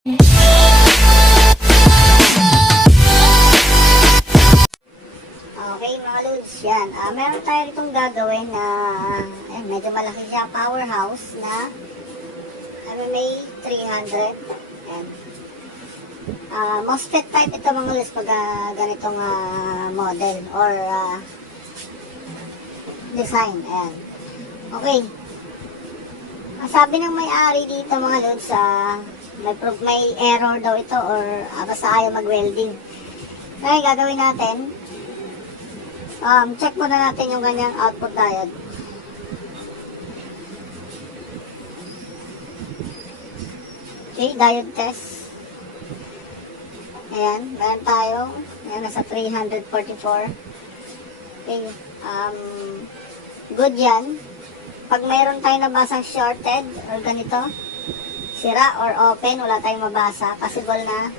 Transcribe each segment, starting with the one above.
Okay mga lods, yan. Ah, meron tayo itong gagawin na eh, medyo malaki siya powerhouse na MMA 300. Yan. Ah, MOSFET type ito mga lods pag ah, ganitong ah, model or ah, design. Ayan. Okay. Sabi ng may-ari dito mga lods, ah, may, pro- may error daw ito or ah, basta ayaw mag-welding. Kaya gagawin natin, Um, check muna natin yung ganyang output diode. Okay, diode test. Ayan, meron tayo. Ayan, nasa 344. Okay, um, good yan. Pag mayroon tayo nabasang shorted or ganito, sira or open, wala tayong mabasa, possible na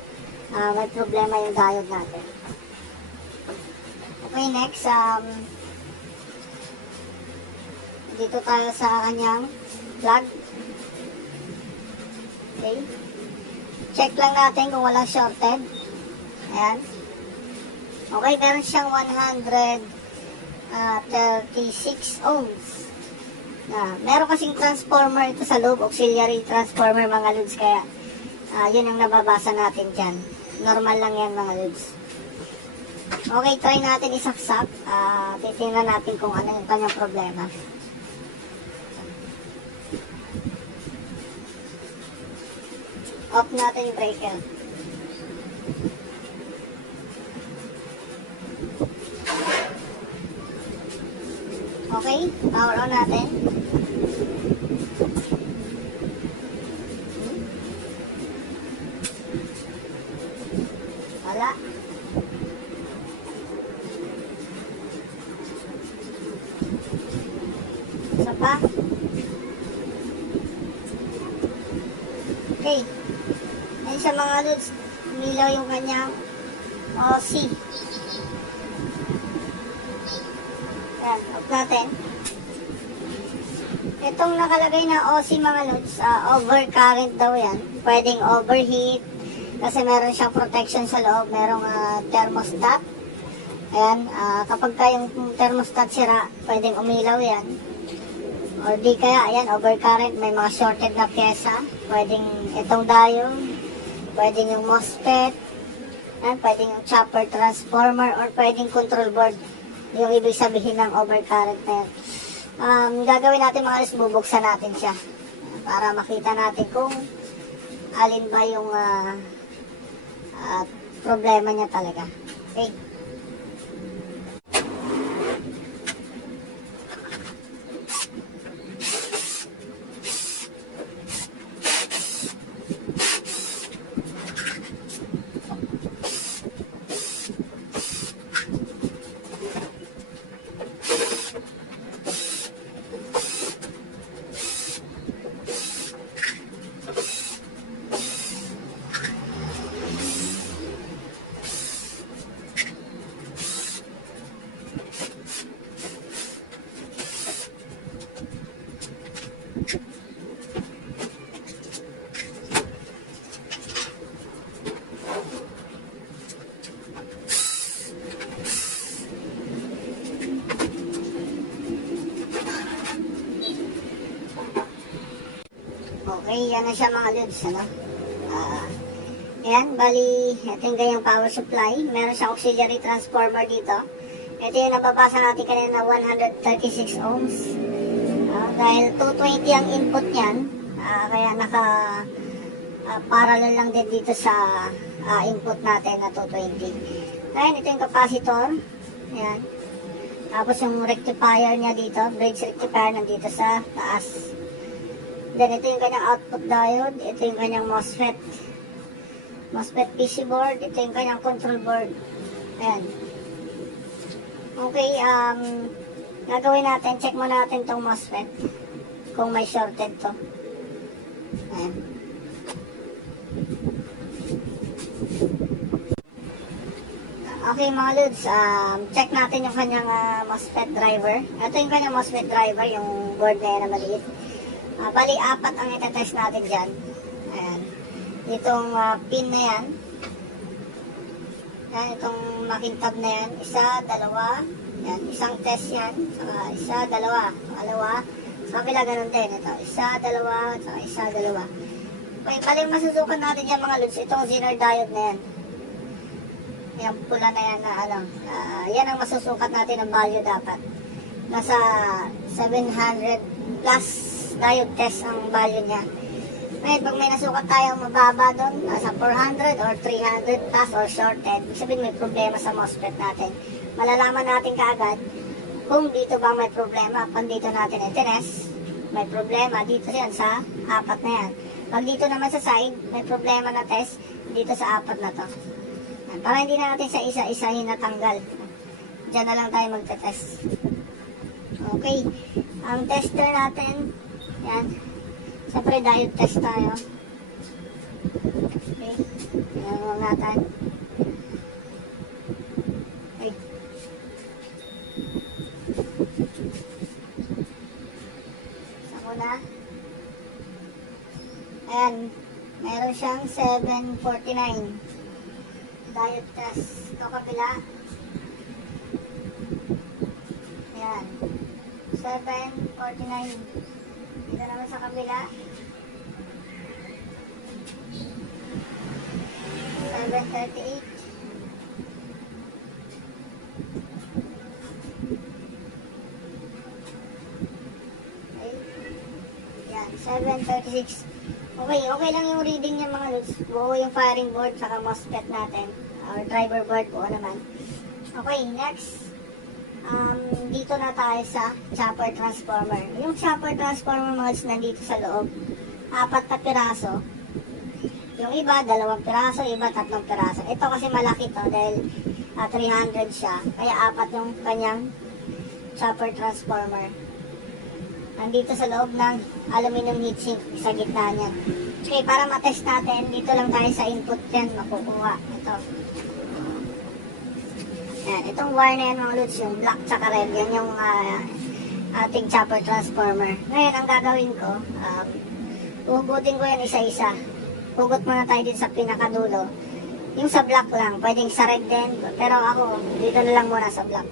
ah, may problema yung diode natin. Okay, next, um, dito tayo sa kanyang plug. Okay. Check lang natin kung walang shorted. Ayan. Okay, meron siyang 136 ohms. Na, meron kasing transformer ito sa loob, auxiliary transformer mga lods, kaya ah, yun ang nababasa natin dyan. Normal lang yan mga lods. Okay, try natin isaksak. Ah, titingnan natin kung ano yung kanyang problema. Off natin yung breaker. Okay, power on natin. Wala. Isa pa. Okay. Yan siya mga lods. Umilaw yung kanyang OC. Yan, off natin. Itong nakalagay na OC mga lods, ah, overcurrent daw yan. Pwedeng overheat. Kasi meron siyang protection sa loob. Merong ah, thermostat. Ayan, ah, kapag ka yung thermostat sira, pwedeng umilaw yan. Or di kaya, ayan, overcurrent, may mga shorted na pyesa. Pwedeng itong diode, pwedeng yung MOSFET, ayan, pwedeng yung chopper transformer, or pwedeng control board. Yung ibig sabihin ng overcurrent na yan. Um, gagawin natin mga alis, bubuksan natin siya. Para makita natin kung alin ba yung ah, ah, problema niya talaga. Okay. Okay, yan na siya mga lods, ano? Ah, yan, bali, ito yung ganyang power supply. Meron siyang auxiliary transformer dito. Ito yung nababasa natin kanina na 136 ohms. Ah, dahil 220 ang input niyan, ah, kaya naka ah, parallel lang din dito sa ah, input natin na 220. Ayan, ito yung capacitor. Ayan. Tapos yung rectifier niya dito, bridge rectifier nandito sa taas. Then ito yung kanyang output diode, ito yung kanyang MOSFET. MOSFET PC board, ito yung kanyang control board. Ayan. Okay, um, gagawin natin, check mo natin tong MOSFET. Kung may shorted to. Ayan. Okay mga lods, um, check natin yung kanyang ah, MOSFET driver. Ito yung kanyang MOSFET driver, yung board na yan na maliit. Ah, bali, apat ang itetest natin dyan. Ayan. itong ah, pin na yan. Yan, itong makintab na yan. Isa, dalawa. Yan, isang test yan. Saka isa, dalawa. Dalawa. Sa kabila, ganun din. Ito, isa, dalawa. Saka isa, dalawa. Okay, bali masusukan natin yan mga lods. Itong Zener diode na yan. Yung pula na yan na ano. ah, yan ang masusukat natin ng value dapat. Nasa 700 plus diode test ang value niya. Ngayon, pag may nasukat tayong mababa doon, nasa 400 or 300 plus or shorted, ibig sabihin may problema sa MOSFET natin. Malalaman natin kaagad kung dito ba may problema. Pag dito natin itines, may problema dito yan sa apat na yan. Pag dito naman sa side, may problema na test dito sa apat na to. Para hindi na natin sa isa-isahin natanggal. Diyan na lang tayo magte-test. Okay. Ang tester natin, yan. Siyempre, diode test tayo. Okay. Tingnan natin. Okay. Isa muna. Ayan. Meron siyang 749. Diode test. Ito kabila. Ayan. 749. Naman sa kabila. 738. Okay. Yan, 736. Okay, okay lang yung reading niya mga lods. Buo yung firing board saka MOSFET natin. Or driver board buo naman. Okay, next. Um, dito na tayo sa chopper transformer. Yung chopper transformer mga nandito sa loob. Apat na piraso. Yung iba, dalawang piraso, iba, tatlong piraso. Ito kasi malaki to dahil ah, 300 siya. Kaya apat yung kanyang chopper transformer. Nandito sa loob ng aluminum heatsink sa gitna niya. Okay, para matest natin, dito lang tayo sa input 10 makukuha. Ito. Yan, itong wire na yan mga lods, yung black tsaka red, yan yung ah, ating chopper transformer. Ngayon, ang gagawin ko, um, uhugutin ko yan isa-isa. Hugot muna tayo din sa pinakadulo. Yung sa black lang, pwedeng sa red din, pero ako, dito na lang muna sa black.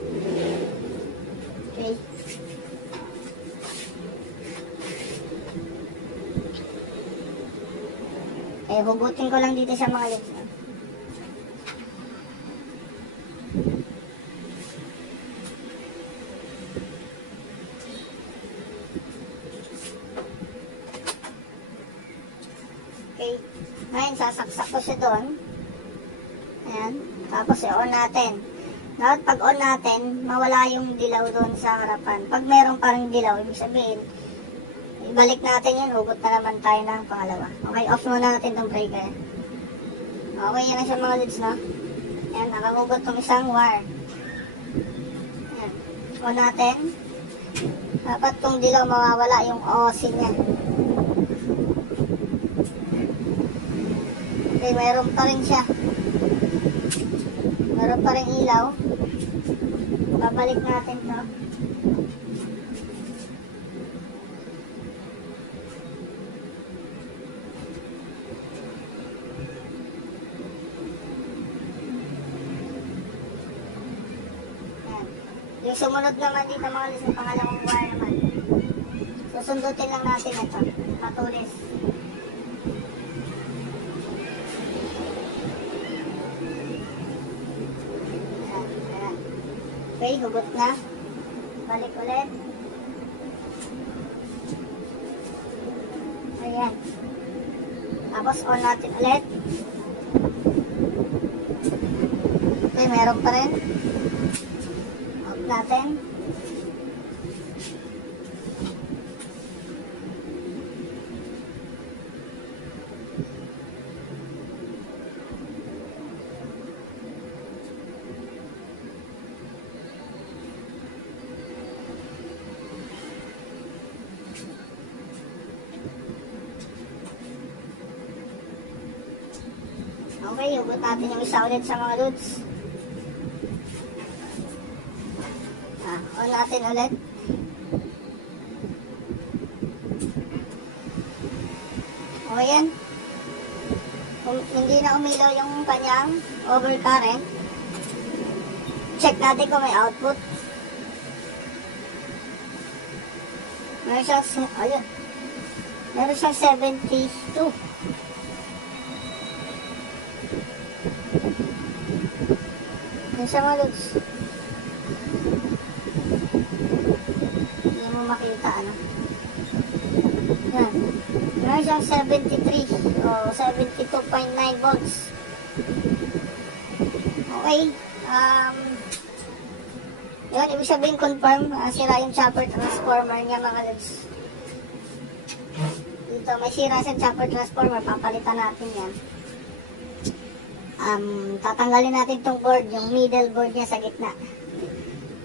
Okay. Eh, hugutin ko lang dito sa mga lips. Okay. Ngayon, sasaksak ko siya doon. Ayan. Tapos, i-on natin. Dapat pag on natin, mawala yung dilaw doon sa harapan. Pag meron parang dilaw, ibig sabihin, ibalik natin yun, hugot na naman tayo ng pangalawa. Okay, off muna natin tong breaker. Okay, yan na siya mga leads, no? Yan, nakahugot tong isang wire. Yan. On natin. Dapat tong dilaw mawawala yung OC niya. Okay, mayroon pa rin siya. Meron pa rin ilaw. Babalik natin to. Yung sumunod naman dito mga lis, yung pangalawang wire naman. Susundutin lang natin ito. Matulis. Okay, hugot na. Balik ulit. Ayan. Tapos on natin ulit. Okay, meron pa rin. Off natin. Okay, hugot natin yung isa ulit sa mga loads. Ah, on natin ulit. O yan. kung hindi na umilaw yung kanyang overcurrent, check natin kung may output. Meron siyang, ayun, meron siyang 72. Siya mga lods. Hindi mo makita, ano. Yan. Meron siyang 73 o 72.9 volts. Okay. Um, yun, ibig sabihin confirm, uh, sira yung chopper transformer niya mga lods. Dito, may sira sa chopper transformer, papalitan natin yan. Um, tatanggalin natin tong board, yung middle board niya sa gitna.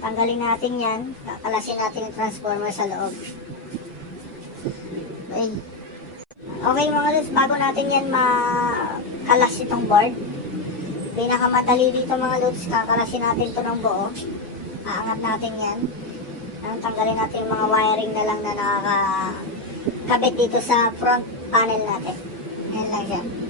Tanggalin natin yan, kakalasin natin yung transformer sa loob. Okay. Okay mga lods, bago natin yan makalas itong board, pinakamadali dito mga lods, kakalasin natin to ng buo. Aangat natin yan. Ang tanggalin natin yung mga wiring na lang na nakakabit dito sa front panel natin. Yan lang siya.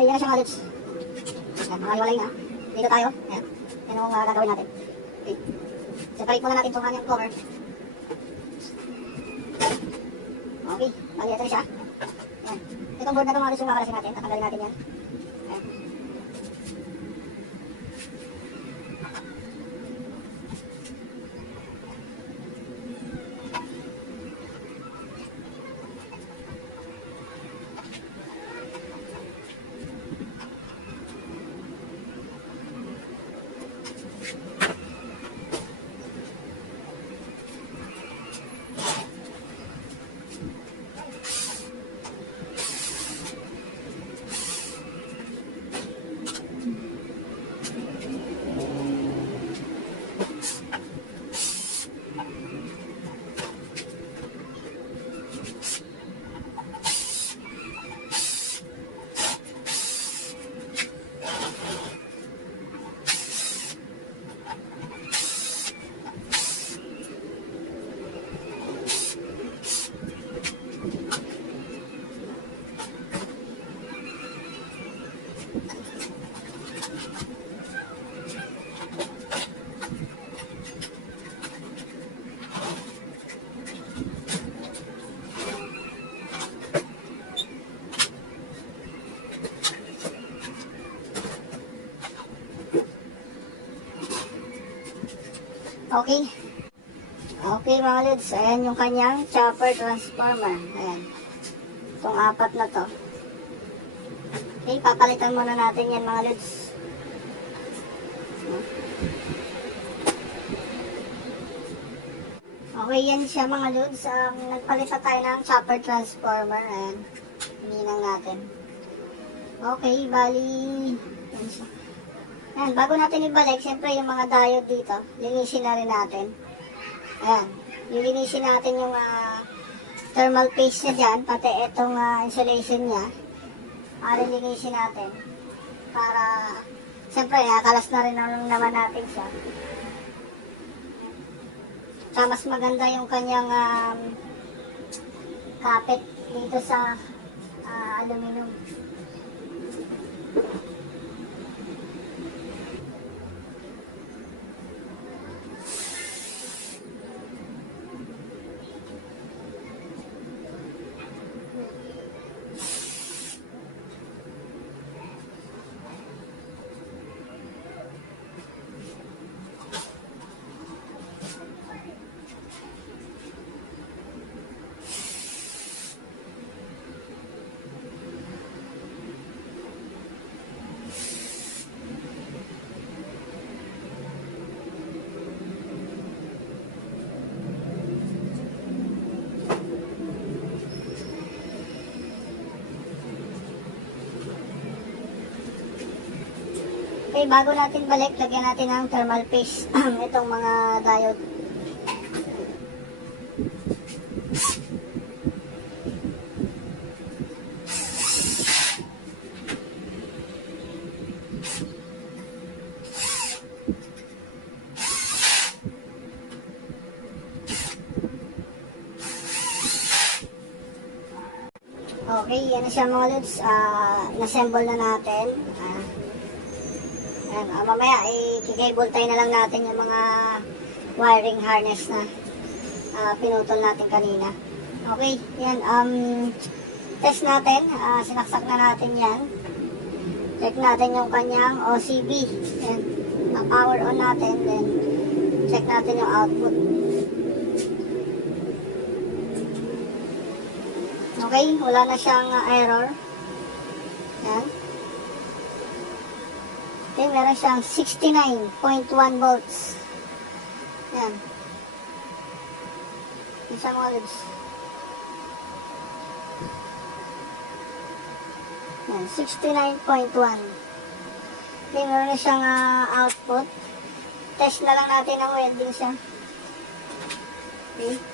Ay, yan na siya mga lips. Yan, mga hiwalay na. Dito tayo. Ayan. Yan ang uh, gagawin natin. Okay. Separate muna natin itong kanyang cover. Okay. Bali, ito na siya. Yan. Itong board na ito mga lips yung kakalasin natin. Tatanggalin natin yan. Lods, ayan yung kanyang chopper transformer. Ayan. Itong apat na to. Okay, papalitan muna natin yan mga lods. Okay, yan siya mga lods. Um, nagpalit na tayo ng chopper transformer. Ayan. Hininang natin. Okay, bali... Yan siya. Ayan, bago natin ibalik, siyempre yung mga diode dito, linisin na rin natin. Ayan, lilinisin natin yung ah, thermal paste niya dyan, pati itong ah, insulation niya. Para linisin natin. Para, siyempre, nakalas na rin naman natin siya. Tsaka mas maganda yung kanyang um, kapit dito sa ah, aluminum. Okay, bago natin balik, lagyan natin ng thermal paste itong mga diode. Okay, yan na siya mga lods. Ah, in-assemble na natin. Ah, Ayan, ah, mamaya i-cable tie na lang natin yung mga wiring harness na ah, pinutol natin kanina. Okay, yan. Um, test natin. Ah, sinaksak na natin yan. Check natin yung kanyang OCB. Yan. Pa-power on natin. Then, check natin yung output. Okay, wala na siyang ah, error. Yan. Okay, meron siyang 69.1 volts. Yan. Isa mga lods. Yan, 69.1. Okay, meron na siyang ah, output. Test na lang natin ang welding siya. Okay.